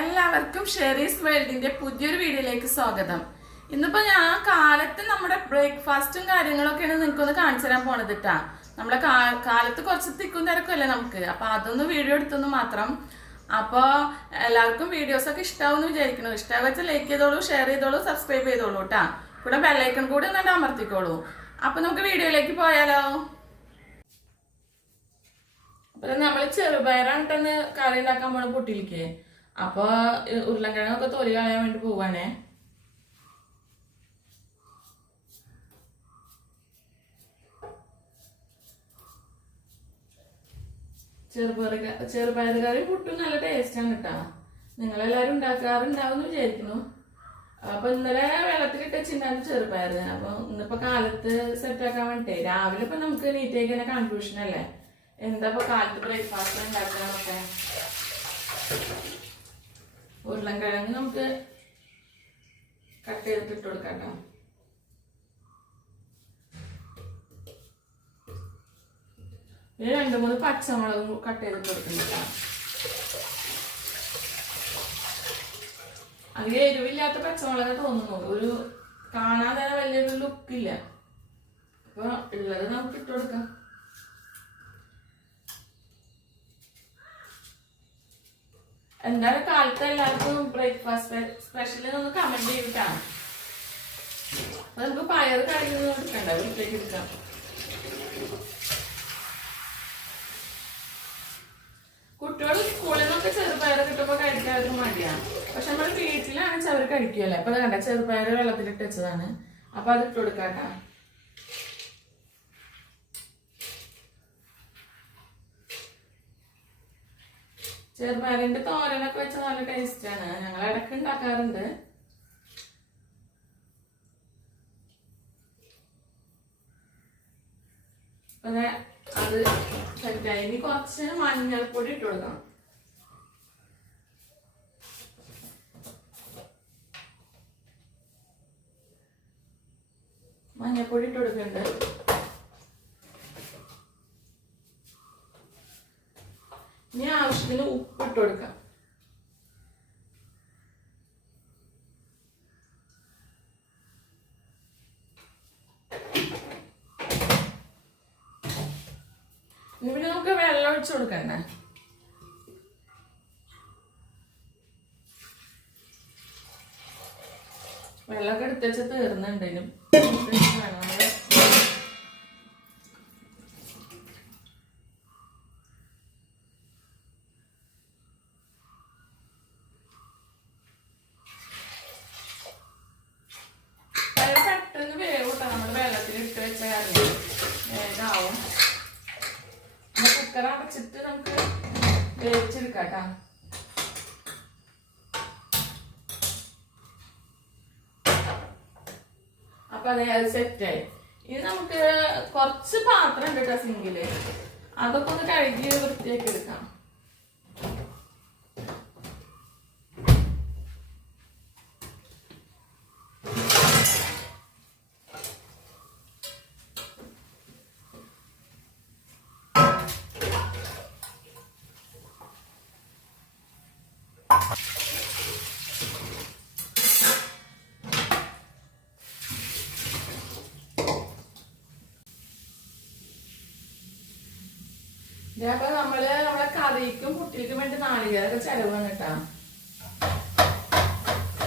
എല്ലാവർക്കും ഷെറീസ് വേൾഡിന്റെ പുതിയൊരു വീഡിയോയിലേക്ക് സ്വാഗതം. ഇന്നിപ്പോ ഞാൻ കാലത്ത് നമ്മുടെ ബ്രേക്ക്ഫാസ്റ്റും കാര്യങ്ങളൊക്കെയാണ് നിങ്ങൾക്കൊന്ന് കാണിച്ചു തരാൻ പോണത് കേട്ടാ നമ്മളെ കാലത്ത് കുറച്ച് തിക്കും തിരക്കുമല്ലേ നമുക്ക്. അപ്പൊ അതൊന്ന് വീഡിയോ എടുത്തൊന്ന് മാത്രം. അപ്പോൾ എല്ലാവർക്കും വീഡിയോസ് ഒക്കെ ഇഷ്ടാവുമെന്ന് വിചാരിക്കുന്നു. ഇഷ്ടമായി വെച്ചാൽ ലൈക്ക് ചെയ്തോളൂ ഷെയർ ചെയ്തോളൂ സബ്സ്ക്രൈബ് ചെയ്തോളൂ കേട്ടാ കൂടെ ബെല്ലൈക്കൺ കൂടി എന്നിട്ട് അമർത്തിക്കോളൂ. അപ്പൊ നമുക്ക് വീഡിയോയിലേക്ക് പോയാലോ? അപ്പൊ നമ്മൾ ചെറുപയറാണ് കറി ഉണ്ടാക്കാൻ പോണ പൊട്ടിയിലേക്ക് അപ്പൊ ഉരുളക്കിഴങ്ങൊക്കെ തൊലി കളയാൻ വേണ്ടി പോവാണേ. ചെറുപയർ ചെറുപയർ കറി പുട്ടും നല്ല ടേസ്റ്റാണ് ആണ് നിങ്ങളെല്ലാവരും ഉണ്ടാക്കാറുണ്ടാവും വിചാരിക്കുന്നു. അപ്പൊ ഇന്നലെ വെള്ളത്തിലിട്ട് വെച്ചിട്ടുണ്ടായിരുന്നു ചെറുപയർ അപ്പൊ ഇന്നിപ്പോ കാലത്ത് സെറ്റ് ആക്കാൻ വേണ്ടിട്ടേ രാവിലെ ഇപ്പൊ നമുക്ക് നീറ്റേക്ക് തന്നെ കൺഫ്യൂഷൻ അല്ലേ? എന്താ ഇപ്പൊ കാലത്ത് ബ്രേക്ക്ഫാസ്റ്റ് ഉണ്ടാക്കാന്നൊക്കെ? ഉരുളൻകിഴങ്ങ് നമുക്ക് കട്ട് ചെയ്തിട്ട് ഇട്ട് കൊടുക്കാം കേട്ടോ. പിന്നെ മൂന്ന് പച്ചമുളകും കട്ട് ചെയ്തിട്ട് കൊടുക്കുന്നുണ്ട് അങ്ങനെ എരിവില്ലാത്ത പച്ചമുളക് തോന്നുന്നു. ഒരു കാണാൻ തന്നെ വലിയൊരു ലുക്കില്ല അപ്പൊ ഉള്ളത് നമുക്ക് ഇട്ട് കൊടുക്കാം. എന്തായാലും കാലത്ത് എല്ലാവർക്കും ബ്രേക്ക്ഫാസ്റ്റ് സ്പെഷ്യൽ ഒന്ന് കമന്റ് ചെയ്തിട്ടാണ് നമുക്ക് പയർ കറിയൊന്നും എടുക്കണ്ട വീട്ടിലേക്ക് എടുക്കാം. കുട്ടികൾ സ്കൂളിൽ നിന്നൊക്കെ ചെറുപയർ കിട്ടുമ്പോൾ കഴിക്കാൻ അവർക്ക് മടിയാണ്. പക്ഷെ നമ്മൾ വീട്ടിലാണെങ്കിൽ അവർ കഴിക്കുമല്ലേ അപ്പൊ അത് കണ്ട? ചെറുപയർ വെള്ളത്തിലിട്ട് വെച്ചതാണ്. അപ്പൊ അത് ഇട്ട് കൊടുക്കാട്ടാ. ചെറുപയറിന്റെ തോരനൊക്കെ വെച്ച നല്ല ടേസ്റ്റാണ് ഞങ്ങൾ ഇടയ്ക്ക് ഉണ്ടാക്കാറുണ്ട്. അത് സെറ്റായി ഇനി കുറച്ച് മഞ്ഞൾപ്പൊടി ഇട്ട് കൊടുക്കണം. മഞ്ഞൾപ്പൊടി ഇട്ട് കൊടുക്കുന്നുണ്ട്. ഇനി ആവശ്യത്തിന് ഉപ്പ് ഇട്ട് കൊടുക്കാം. ഇനി നമുക്ക് വെള്ളം ഒഴിച്ചു കൊടുക്കണ്ടേ? വെള്ളമൊക്കെ എടുത്ത് തീർന്നുണ്ടെങ്കിലും വേണം നമ്മൾ അത് പെട്ടെന്ന് വേവൂട്ടോ നമ്മൾ വെള്ളത്തിൽ ഇട്ട് വെച്ച കാരണം വേഗാവും കുക്കർ അടച്ചിട്ട് നമുക്ക് വേവിച്ചെടുക്കാം കേട്ടോ അപ്പൊ അതെ അത് സെറ്റായി. ഇനി നമുക്ക് കുറച്ച് പാത്രം ഉണ്ട് കേട്ടോ സിങ്കിൽ. അതൊക്കെ ഒന്ന് കഴുകി വൃത്തിയാക്കി എടുക്കാം. അപ്പൊ നമ്മൾ നമ്മളെ കറിക്കും കുട്ടികൾക്കും വേണ്ടി നാളികേരൊക്കെ ചെലവാണ് കേട്ടാ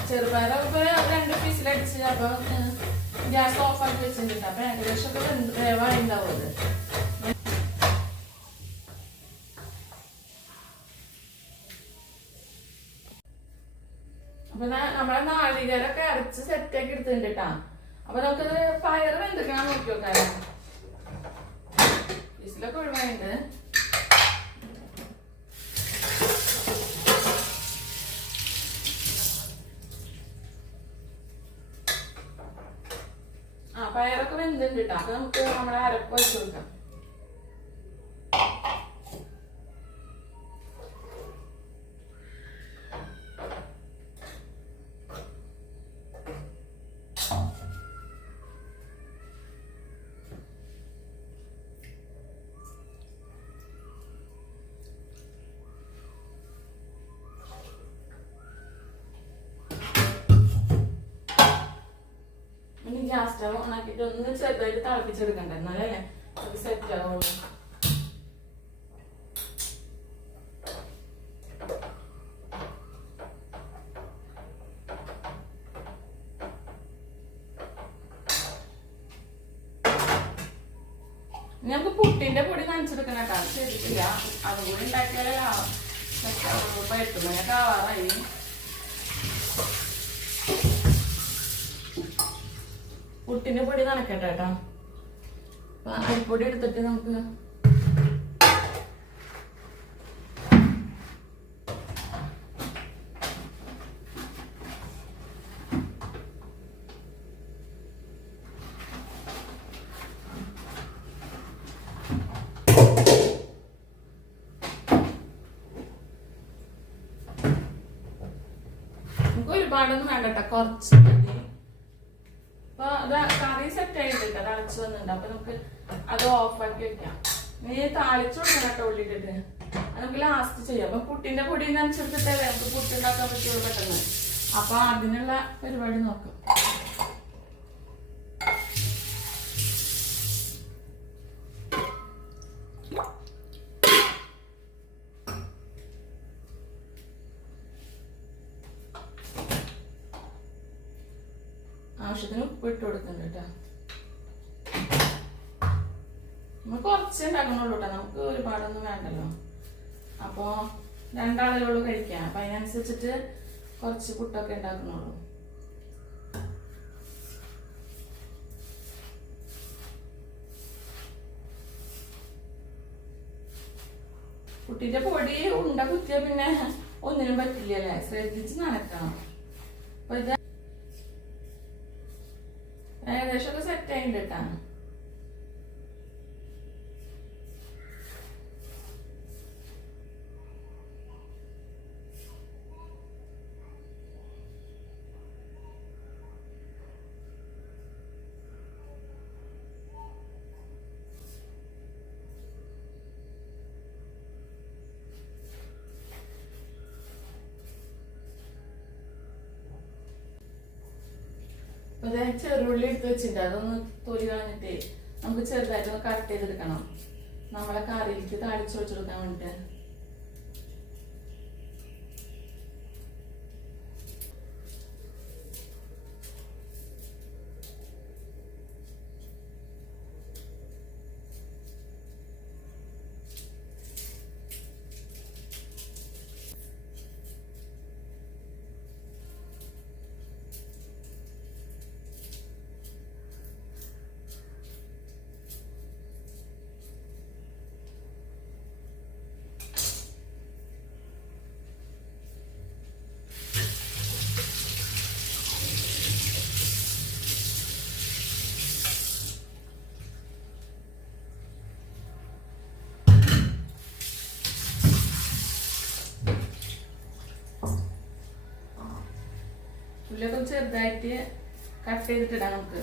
ചെറുപയറൊക്കെ ഇപ്പൊ രണ്ട് പീസിലടിച്ച് അപ്പൊ ഗ്യാസ് ഓഫ് ആക്കി വെച്ചിട്ടുണ്ട്. അപ്പൊ ഏകദേശം ഒക്കെ വേവായി ഉണ്ടാവും അത്. അപ്പൊ നമ്മളെ നാളികേരൊക്കെ അരച്ച് സെറ്റാക്കി എടുത്തിട്ടുണ്ട് കേട്ടാ അപ്പൊ നമുക്കത് പയർ വെന്തിക്കണം നോക്കി നോക്കാം ഇതിലൊക്കെ ഒഴിവായുണ്ട് പയറൊക്കെ വെന്തുണ്ട് കേട്ടോ അപ്പൊ നമുക്ക് നമ്മളെ അരപ്പ് വെച്ച് കൊടുക്കാം. ഗ്യാസ് ഓൺ ആക്കിയിട്ട് ഒന്ന് ചെറുതായിട്ട് തിളപ്പിച്ചെടുക്കണ്ട എന്നാലേ അത് സെറ്റ് ആവുള്ളൂ നമുക്ക് പുട്ടിന്റെ പൊടി നനച്ചെടുക്കണം കേട്ടോ ശരിക്കില്ല അതുകൂടി അതും കൂടി ഉണ്ടാക്കിയാലേ മണിയൊക്കെ ആവാറായി പുട്ടിന്റെ പൊടി നനക്കട്ടെ കേട്ടോ. അപ്പൊ അരിപ്പൊടി എടുത്തിട്ട് നമുക്ക് ഒരുപാടൊന്നും വേണ്ട കേട്ടോ. കുറച്ച് മതി. അപ്പൊ കറി സെറ്റ് ആയിട്ടുണ്ട്. അത് അടച്ചു വന്നിട്ടുണ്ട്. അപ്പൊ നമുക്ക് അത് ഓഫ് ആക്കി വെക്കാം. നീ താളിച്ചു കൊടുക്കണം നമുക്ക് ലാസ്റ്റ് ചെയ്യാം. അപ്പൊ പുട്ടിന്റെ പൊടി അനുസരിച്ചിട്ടേ നമുക്ക് പുട്ടുണ്ടാക്കാൻ പറ്റുള്ളൂ പെട്ടെന്ന്. അപ്പൊ അതിനുള്ള പരിപാടി നോക്കാം. ആവശ്യത്തിന് ഇട്ട് കൊടുക്കുന്നുണ്ട് കേട്ടോ. നമുക്ക് കുറച്ച് ഉണ്ടാക്കണുള്ളൂ കേട്ടോ. നമുക്ക് ഒരുപാടൊന്നും വേണ്ടല്ലോ. അപ്പോൾ രണ്ടാളുകളുള്ളൂ കഴിക്കാം അപ്പം അതിനനുസരിച്ചിട്ട് കുറച്ച് പുട്ടൊക്കെ ഉണ്ടാക്കുന്നുള്ളൂ. കുട്ടിന്റെ പൊടി ഉണ്ട കുത്തിയ പിന്നെ ഒന്നിനും പറ്റില്ലല്ലേ? ശ്രദ്ധിച്ച് നനക്കണം അപ്പൊ ഇത് ഏകദേശം ഒക്കെ സെറ്റ് ആയിട്ടുണ്ട് ചെറുള്ളി എടുത്ത് വെച്ചിട്ടുണ്ട്. അതൊന്ന് തൊലി കളഞ്ഞിട്ടേ നമുക്ക് ചെറുതായിട്ട് ഒന്ന് കട്ട് ചെയ്തെടുക്കണം. നമ്മളെ കറിയിലേക്ക് താളിച്ചു വെച്ചെടുക്കാൻ വേണ്ടിട്ട്. ഉള്ളിയൊക്കെ ചെറുതായിട്ട് കട്ട് ചെയ്തിട്ടിടാം നമുക്ക്.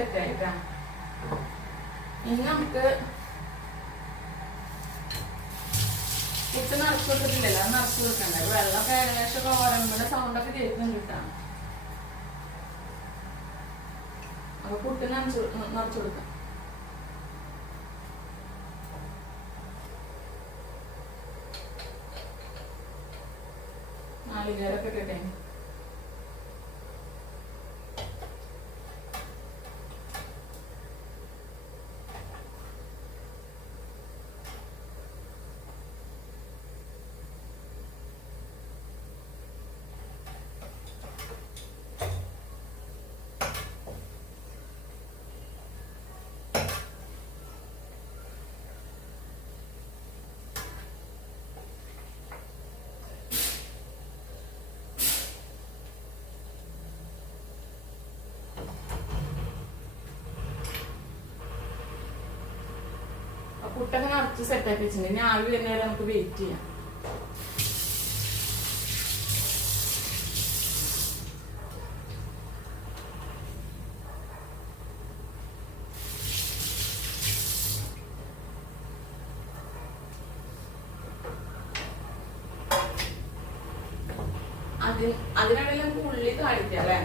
അത് സെറ്റ് ആയിട്ടാ ഇനി നമുക്ക് പുട്ട് നിറച്ച് കൊടുത്തിട്ടില്ലല്ലോ അത് നിറച്ച് കൊടുക്കണ്ടേ വെള്ളമൊക്കെ സൗണ്ടൊക്കെ കേൾക്കുന്നുണ്ട് കേട്ടാ. അപ്പൊ പുട്ട് നിറച്ച് നിറച്ച് കൊടുക്കാം. നാലുകാരൊക്കെ ഇട്ടിട്ടേ. പുട്ടൊക്കെ നിറച്ച് സെറ്റാക്കി വെച്ചിട്ടുണ്ട്. ഇനി ആവി വരുന്ന വരെ നമുക്ക് വെയിറ്റ് ചെയ്യാം. അതിന് അതിനിടയിൽ നമുക്ക് ഉള്ളി കാണിക്കാം അല്ലേ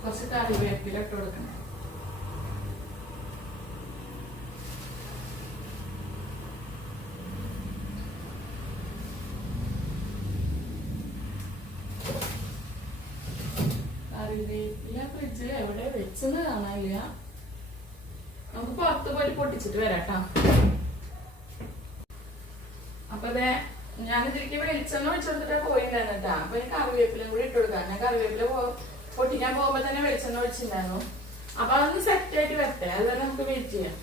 കുറച്ച് കറിവേപ്പില ഇട്ട് കൊടുക്കണം. കറിവേപ്പില ഫ്രിഡ്ജിൽ എവിടെ വെച്ചെന്ന് കാണാനില്ല. നമുക്ക് പുറത്ത് പോയിട്ട് പൊട്ടിച്ചിട്ട് വരാം കേട്ടോ അപ്പൊ അതെ ഞാൻ ഇതിലേക്ക് വെളിച്ചെണ്ണ വെച്ചെടുത്തിട്ടാ പോയിട്ടുണ്ടായിരുന്നു കേട്ടോ അപ്പൊ കറിവേപ്പില കൂടി ഇട്ട് കൊടുക്കാം. ഞാൻ കറിവേപ്പില പൊട്ടിക്കാൻ പോകുമ്പോ തന്നെ വെളിച്ചെണ്ണ ഒഴിച്ചിട്ടുണ്ടായിരുന്നു. അപ്പൊ അതൊന്ന് സെറ്റ് ആയിട്ട് വരട്ടെ അതുവരെ നമുക്ക് വെയിറ്റ് ചെയ്യാം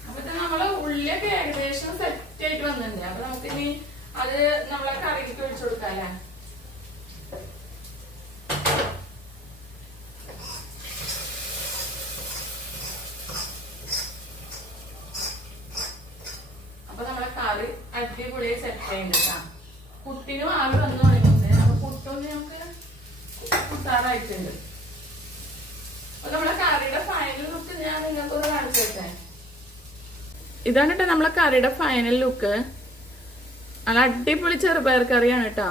അപ്പൊ ഇത് നമ്മൾ ഉള്ളിയൊക്കെ ഏകദേശം സെറ്റ് ആയിട്ട് വന്നിട്ടുണ്ട് അപ്പൊ നമുക്ക് ഇനി അത് നമ്മളെ കറിയിലേക്ക് ഒഴിച്ചു കൊടുക്കാം അല്ലേ അപ്പൊ നമ്മളെ കറി അപ്പൊ പുട്ടൊന്ന് നമുക്ക് കുത്താറായിട്ടുണ്ട് അപ്പൊ നമ്മളെ കറിയുടെ ഫൈനൽ ലുക്ക് ഞാൻ നിങ്ങൾക്കൊന്ന് കാണിച്ചു ഇതാണ് കേട്ടോ നമ്മളെ കറിയുടെ ഫൈനൽ ലുക്ക് നല്ല അടിപൊളി ചെറുപയർ കറിയാണ് കേട്ടോ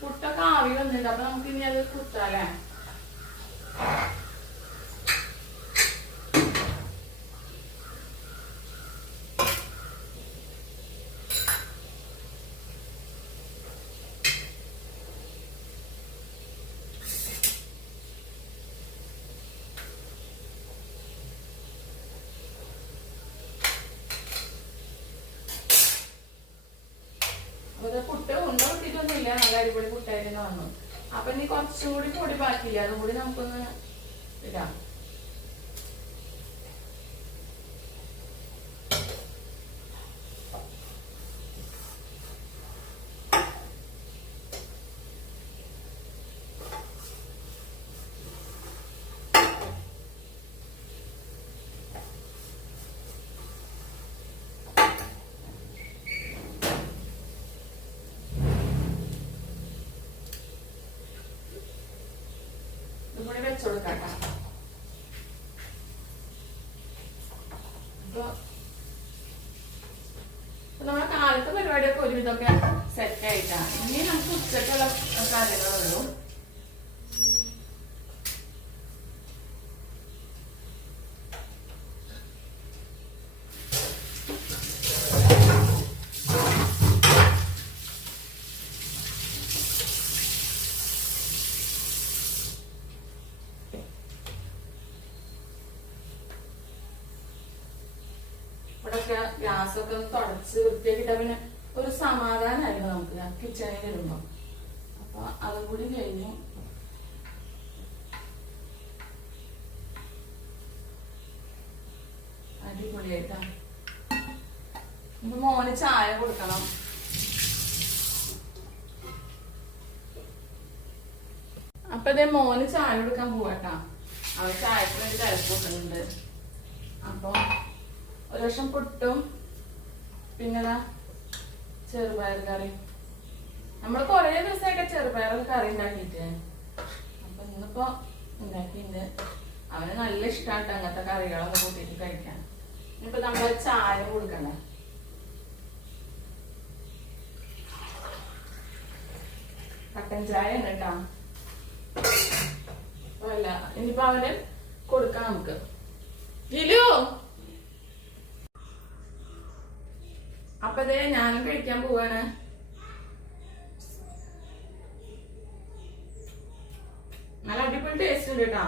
പുട്ടൊക്കെ ആവി വന്നിട്ടുണ്ട്. അപ്പൊ നമുക്ക് ഇനി അത് കുത്താലേ അപ്പൊ ഇത് പുട്ട് ഉണ്ട കിട്ടിയിട്ടൊന്നുമില്ല നല്ല അടിപൊളി പുട്ടായിരുന്നു വന്നു. അപ്പൊ ഇനി കുറച്ചും കൂടി പൊടി ബാക്കിയില്ല? അതും കൂടി നമുക്കൊന്ന് ഇടാം ഇതും കൂടി വെച്ചു കൊടുക്കാം നമ്മളെ കാലത്തെ പരിപാടിയൊക്കെ ഒരുവിധമൊക്കെ സെറ്റ് ആയിട്ടാണ്. ഇനി നമുക്ക് ഉച്ചക്കുള്ള കാര്യങ്ങളുള്ളൂ ഗ്ലാസ് ഒക്കെ ഒന്ന് തുടച്ച് വൃത്തിയാക്കിട്ട പിന്നെ ഒരു സമാധാനമായിരുന്നു നമുക്ക്. കിച്ചണിൽ വരുമ്പോ അപ്പൊ അതും കൂടി കഴിഞ്ഞു അടിപൊളിയായിട്ടാ. മോന് ചായ കൊടുക്കണം. അപ്പൊ ഇതേ മോന് ചായ കൊടുക്കാൻ പോവാട്ടാ. അവൻ ചായക്ക് വേണ്ടി തിരക്ക് കൂട്ടുന്നുണ്ട് അപ്പൊ ഒരു വർഷം പുട്ടും പിന്നെതാ ചെറുപയർ കറി. നമ്മൾ കുറേ ദിവസമായിട്ട് ചെറുപയർ കറി ഉണ്ടാക്കിയിട്ട്. അപ്പൊ ഇന്നിപ്പോ ഉണ്ടാക്കിയിട്ടുണ്ട് അവന് നല്ല ഇഷ്ടമായിട്ട് അങ്ങനത്തെ കറികളൊക്കെ കൂട്ടിയിട്ട് കഴിക്കാൻ. ഇനിയിപ്പോ നമ്മൾ ചായ കൊടുക്കണ്ടേ? കട്ടൻ ചായ ഉണ്ട് കേട്ടോ ഇനിയിപ്പോ അവന് കൊടുക്കാം നമുക്ക്. ലിലു അപ്പൊ ദേ ഞാനും കഴിക്കാൻ പോവാണ്. നല്ല അടിപൊളി ടേസ്റ്റ് ഉണ്ട് കേട്ടോ.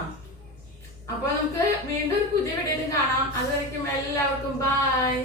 അപ്പൊ നമുക്ക് വീണ്ടും ഒരു പുതിയ വീഡിയോയിലും കാണാം. അതുവരെയ്ക്കും എല്ലാവർക്കും ബൈ